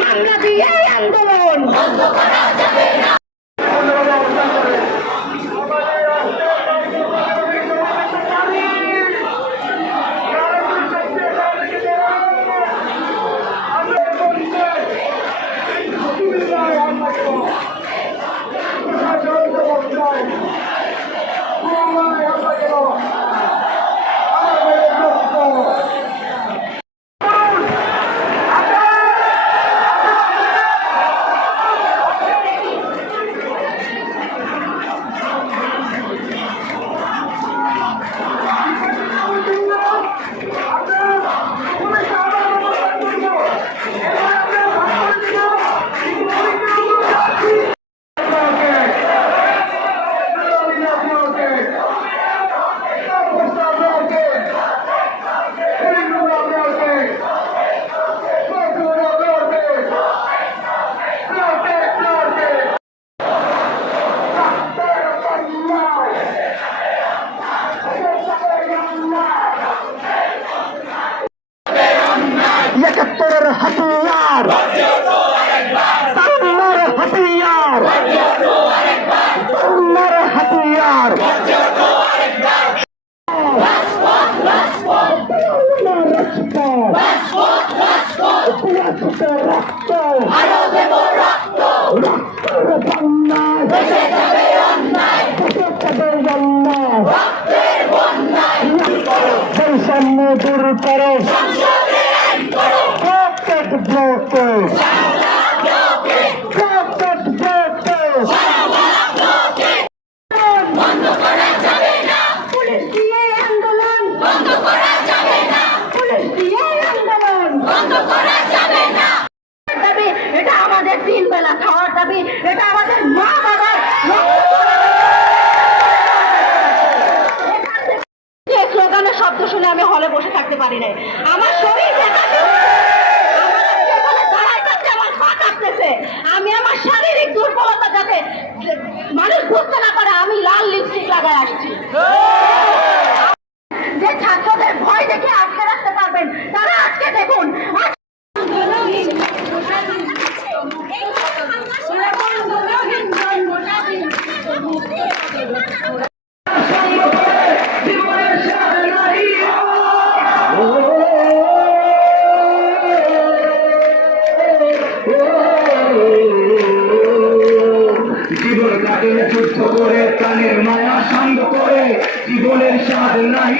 মামলা দিয়ে আন্দোলন একাত্তরের হাতিয়ার তার হাতিয়ার তার হাতিয়ার বৈষম্য দূর করো পুলিশ দিয়ে আন্দোলন বন্ধ করা যাবে না। পুলিশ দিয়ে আন্দোলন বন্ধ করা যাবে না। দাবি এটা আমাদের 3 বেলা খাওয়ার দাবি, এটা আমাদের মা বাবার স্লোগানের শব্দ শুনে আমি হলে বসে থাকতে পারি নাই। আমার শরীর আমি আমার শারীরিক দুর্বলতা যাতে মানুষ বুঝতে না পারে আমি লাল লিপস্টিক লাগায় আসছি। যে ছাত্রদের ভয় দেখে আটকে রাখতে পারবেন তারা আজকে দেখুন যুদ্ধ করে প্রাণের মায়া শান্ত করে জীবনের স্বাদ নাই।